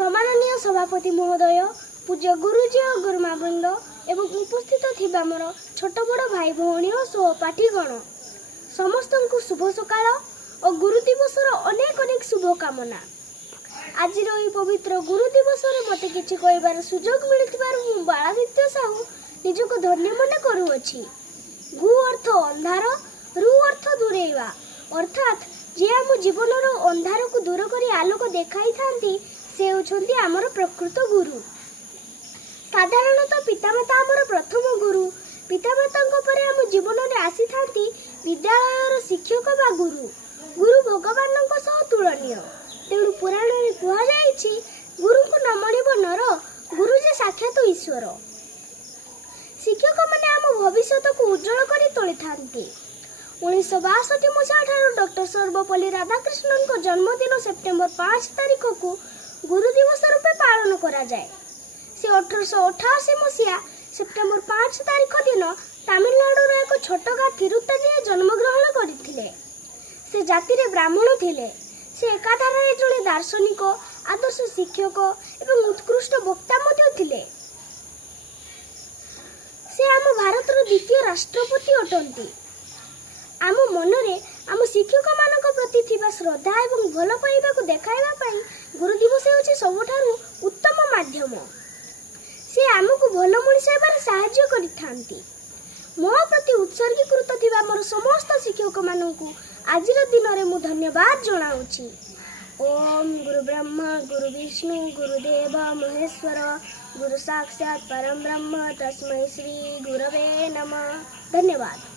सम्माननीय सभापति महोदय, पूज्य गुरुजी और गुरुमावृंद एवं उपस्थित थिबा मोर छोट बड़ भाई भौणी और सहपाठीगण समस्त को शुभ सकाळ और गुरु दिवसर अनेक अनेक शुभकामना। आज पवित्र गुरु दिवस मते किछि कहबार सुजोग मिलिथिबार मु बालादित्य साहू निजको धन्य मन करूअछि। गु अर्थ अंधार, रु अर्थ दूरेवा, अर्थात जे आम जीवनर अंधार को दूर करी आलोक देखाई थांती से होछंती आमर प्रकृत गुरु। साधारणतः पितामाता आमर प्रथम गुरु। पितामाता परे आम जीवन में आसी थांती विद्यालयर शिक्षक बा गुरु। गुरु भगवान सह तुलनीय। तेणु पुराण में कहुଯାଇଛି गुरु को न मणिब नर, गुरु जे साक्षात ईश्वर। शिक्षक माने आम भविष्य को उज्जवल कर तोली थांती। 1962 मसीहा डॉक्टर सर्वपल्ली राधाकृष्णन को जन्मदिन सेप्टेम्बर 5 तारिख को गुरु दिवस रूपे पालन करा जाए। से 1888 मसीहा सेप्टेम्बर 5 तारिख दिन तमिलनाडुर एक छोट गाँ तिरुत्तनी जन्मग्रहण करथिले। से जाति ब्राह्मण थिले। से एकाधारे जड़े दार्शनिक, आदर्श शिक्षक एवं उत्कृष्ट वक्ता मध्य थिले। से आम भारतर द्वितीय राष्ट्रपति अटंती। आम मनरे आम शिक्षक मानक प्रति थिबा श्रद्धा एवं भल पाइबा को देखाइबा पई गुरु दिवस होछि सबठारु उत्तम माध्यम। से आमको भल मनीष हेबार साहाय्य करिथांती। मो प्रति उत्सर्गीकृत थिबा मोर समस्त शिक्षक मानकु आजिर दिन रे मु धन्यवाद जणाउछि। ओम गुरु ब्रह्मा गुरु विष्णु गुरुदेव महेश्वर गुरु साक्षात परम ब्रह्म तस्मै श्री गुरवे नमः। धन्यवाद।